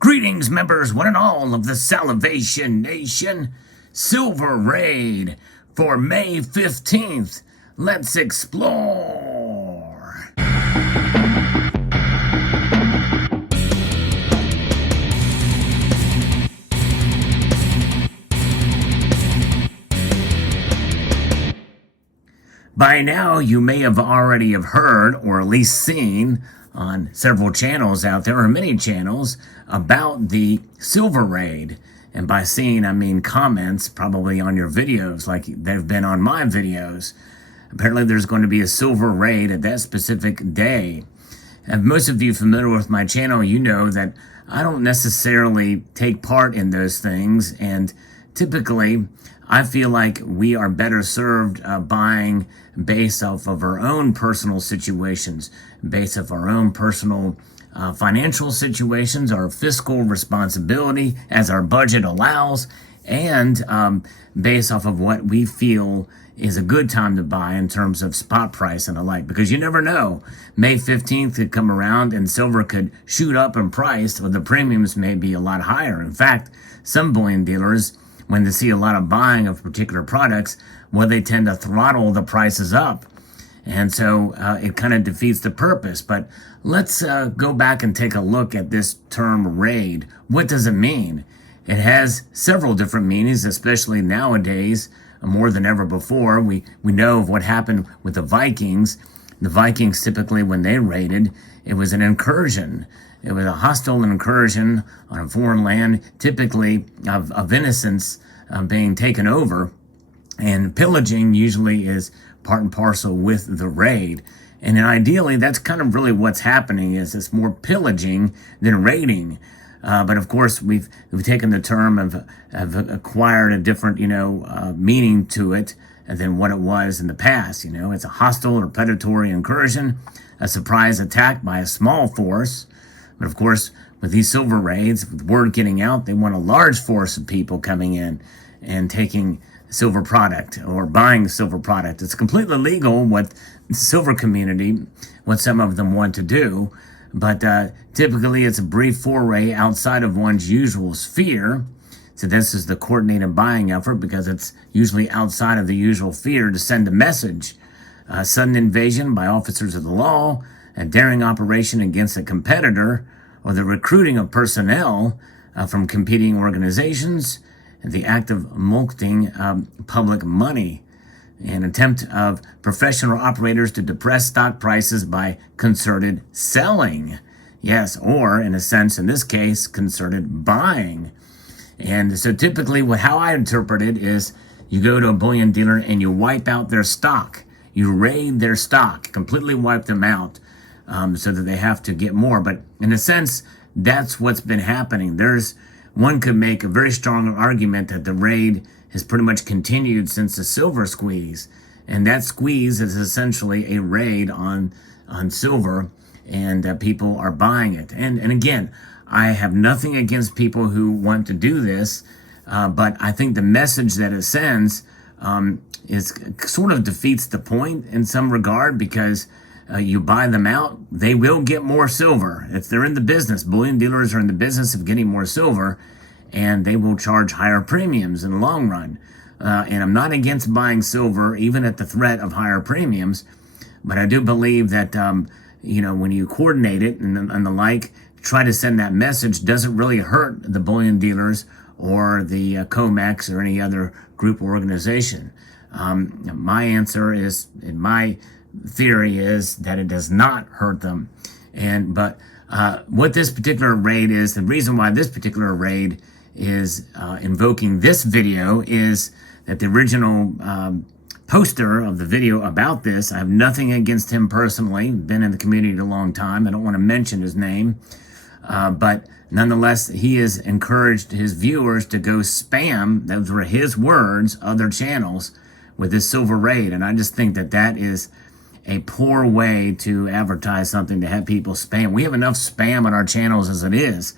Greetings, members, one and all of the Salivation Nation. Silver Raid for May 15th. Let's explore. By now, you may have already have heard, or at least seen, on several channels out there, or many channels, about the Silver Raid. And by seeing, I mean comments, probably on your videos, like they've been on my videos. Apparently, there's going to be a Silver Raid at that specific day. And most of you familiar with my channel, you know that I don't necessarily take part in those things, and typically, I feel like we are better served buying based off of our own personal situations, based off our own personal financial situations, our fiscal responsibility as our budget allows, and based off of what we feel is a good time to buy in terms of spot price and the like. Because you never know, May 15th could come around and silver could shoot up in price, or the premiums may be a lot higher. In fact, some bullion dealers, when they see a lot of buying of particular products, well, they tend to throttle the prices up. And so it kind of defeats the purpose. But let's go back and take a look at this term raid. What does it mean? It has several different meanings, especially nowadays, more than ever before. We know of what happened with the Vikings. The Vikings, typically when they raided, it was an incursion. It was a hostile incursion on a foreign land, typically of innocents being taken over. And pillaging usually is part and parcel with the raid. And then ideally, that's kind of really what's happening, is it's more pillaging than raiding. But of course, we've taken the term of acquired a different, meaning to it than what it was in the past. It's a hostile or predatory incursion, a surprise attack by a small force. But of course, with these silver raids, with word getting out, they want a large force of people coming in and taking silver product or buying silver product. It's completely legal what the silver community, what some of them want to do. But typically, it's a brief foray outside of one's usual sphere. So this is the coordinated buying effort, because it's usually outside of the usual sphere to send a message. Sudden invasion by officers of the law, a daring operation against a competitor, or the recruiting of personnel from competing organizations, and the act of mulcting public money, an attempt of professional operators to depress stock prices by concerted selling. Yes, or in a sense, in this case, concerted buying. And so typically how I interpret it is you go to a bullion dealer and you wipe out their stock. You raid their stock, completely wipe them out. So that they have to get more. But in a sense, that's what's been happening. One could make a very strong argument that the raid has pretty much continued since the silver squeeze. And that squeeze is essentially a raid on silver, and people are buying it. And again, I have nothing against people who want to do this, but I think the message that it sends is sort of defeats the point in some regard, because you buy them out, they will get more silver. If they're in the business, bullion dealers are in the business of getting more silver, and they will charge higher premiums in the long run. And I'm not against buying silver, even at the threat of higher premiums, but I do believe that, when you coordinate it and the like, try to send that message, doesn't really hurt the bullion dealers or the COMEX or any other group or organization. My answer is, in my theory, is that it does not hurt them. But what this particular raid is, the reason why this particular raid is invoking this video, is that the original poster of the video about this, I have nothing against him personally, been in the community a long time, I don't want to mention his name, but nonetheless, he has encouraged his viewers to go spam, those were his words, other channels with this silver raid. And I just think that that is a poor way to advertise something, to have people spam. We have enough spam on our channels as it is.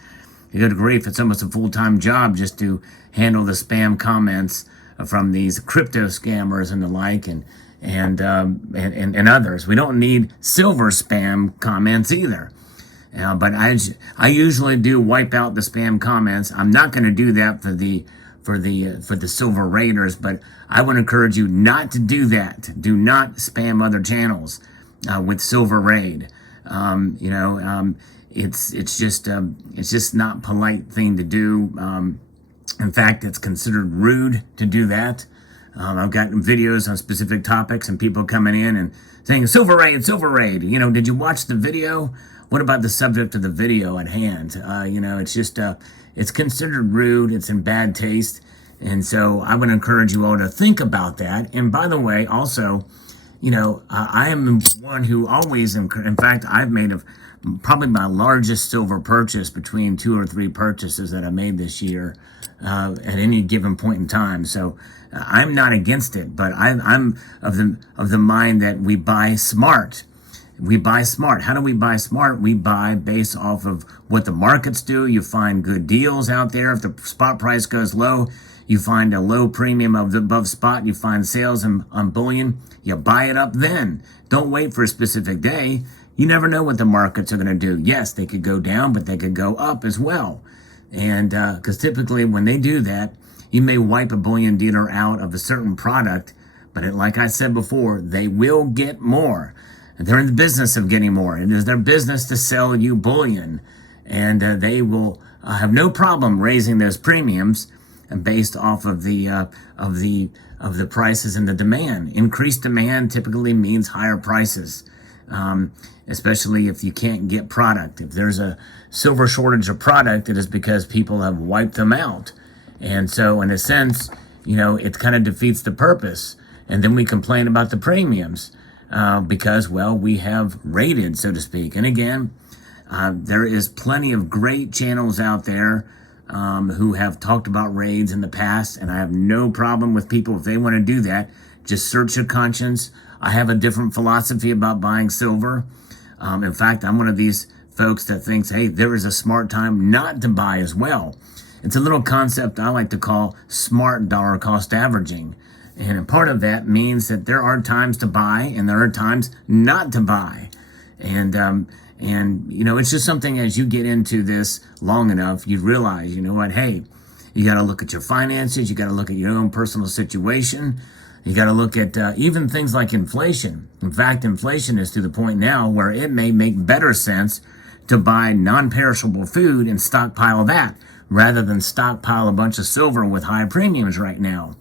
Good grief, it's almost a full-time job just to handle the spam comments from these crypto scammers and the like, and others. We don't need silver spam comments either. But I usually do wipe out the spam comments. I'm not going to do that for the silver raiders, but I would encourage you not to do that. Do not spam other channels with silver raid. It's just not polite thing to do. In fact, it's considered rude to do that. I've gotten videos on specific topics and people coming in and saying, silver raid, silver raid. Did you watch the video? What about the subject of the video at hand? It's considered rude. It's in bad taste. And so I would encourage you all to think about that. And by the way, also, I am one who always, in fact, I've made probably my largest silver purchase between 2 or 3 purchases that I made this year at any given point in time. So I'm not against it, but I'm of the mind that we buy smart. We buy smart. How do we buy smart? We buy based off of what the markets do. You find good deals out there. If the spot price goes low, you find a low premium above spot. You find sales on bullion. You buy it up then. Don't wait for a specific day. You never know what the markets are going to do. Yes, they could go down, but they could go up as well. And because typically when they do that, you may wipe a bullion dealer out of a certain product, but like I said before, they will get more. They're in the business of getting more. It is their business to sell you bullion, and they will have no problem raising those premiums based off of the prices and the demand. Increased demand typically means higher prices, especially if you can't get product. If there's a silver shortage of product, it is because people have wiped them out, and so in a sense, it kind of defeats the purpose. And then we complain about the premiums. Because, well, we have raided, so to speak. And again, there is plenty of great channels out there who have talked about raids in the past, and I have no problem with people if they want to do that. Just search your conscience. I have a different philosophy about buying silver. In fact, I'm one of these folks that thinks, hey, there is a smart time not to buy as well. It's a little concept I like to call smart dollar cost averaging. And a part of that means that there are times to buy and there are times not to buy. And it's just something as you get into this long enough, you realize, hey, you got to look at your finances. You got to look at your own personal situation. You got to look at even things like inflation. In fact, inflation is to the point now where it may make better sense to buy non-perishable food and stockpile that rather than stockpile a bunch of silver with high premiums right now.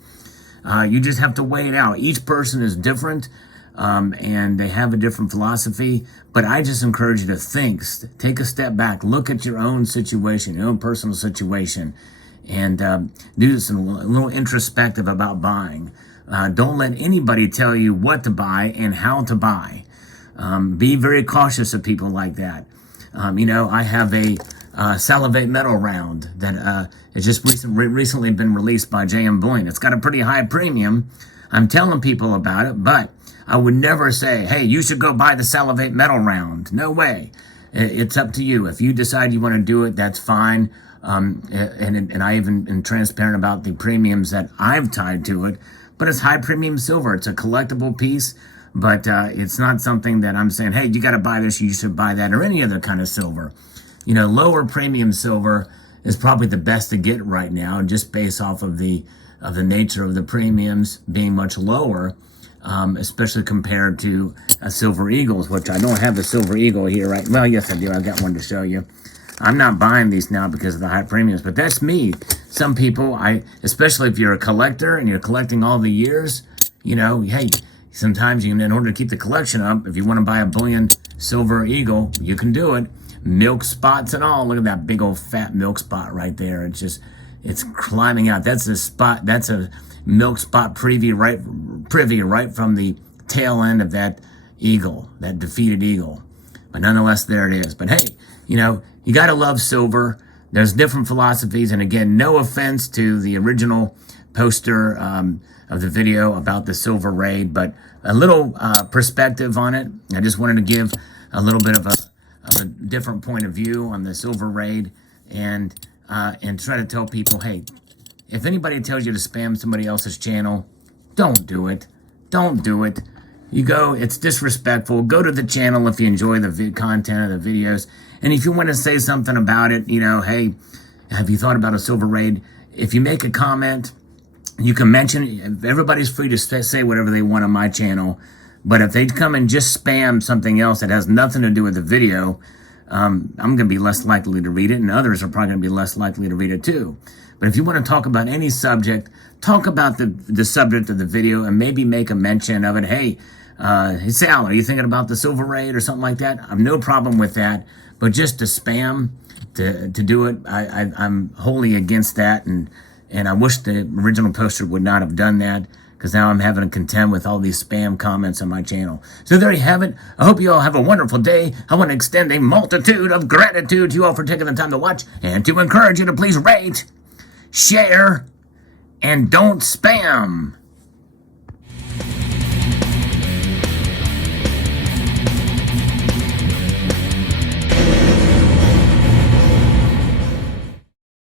You just have to weigh it out. Each person is different, and they have a different philosophy. But I just encourage you to think, take a step back, look at your own situation, your own personal situation, and do some a little introspective about buying. Don't let anybody tell you what to buy and how to buy. Be very cautious of people like that. I have a Salivate metal round that has just recently been released by JM Bullion. It's got a pretty high premium. I'm telling people about it, but I would never say, hey, you should go buy the Salivate metal round. No way. It's up to you. If you decide you want to do it, that's fine. And I even am transparent about the premiums that I've tied to it. But it's high premium silver. It's a collectible piece, but it's not something that I'm saying, hey, you got to buy this, you should buy that, or any other kind of silver. Lower premium silver is probably the best to get right now, just based off of the nature of the premiums being much lower, especially compared to silver eagles, which I don't have the silver eagle here right. Well, yes, I do. I've got one to show you. I'm not buying these now because of the high premiums, but that's me. Some people, especially if you're a collector and you're collecting all the years, hey, sometimes in order to keep the collection up, if you want to buy a bullion silver eagle, you can do it. Milk spots and all. Look at that big old fat milk spot right there. It's climbing out. That's a spot. That's a milk spot privy right from the tail end of that eagle, that defeated eagle. But nonetheless, there it is. But hey, you got to love silver. There's different philosophies. And again, no offense to the original poster of the video about the silver raid, but a little perspective on it. I just wanted to give a little bit of a different point of view on the silver raid, and try to tell people, hey, if anybody tells you to spam somebody else's channel, don't do it. Don't do it. It's disrespectful. Go to the channel if you enjoy the content of the videos, And if you want to say something about it, hey, have you thought about a silver raid? If you make a comment, you can mention, everybody's free to say whatever they want on my channel. But if they come and just spam something else that has nothing to do with the video, I'm going to be less likely to read it, and others are probably going to be less likely to read it too. But if you want to talk about any subject, talk about the subject of the video and maybe make a mention of it. Hey, Sal, are you thinking about the silver raid or something like that? I have no problem with that. But just to spam, to do it, I'm wholly against that. And I wish the original poster would not have done that, because now I'm having to contend with all these spam comments on my channel. So there you have it. I hope you all have a wonderful day. I want to extend a multitude of gratitude to you all for taking the time to watch, and to encourage you to please rate, share, and don't spam.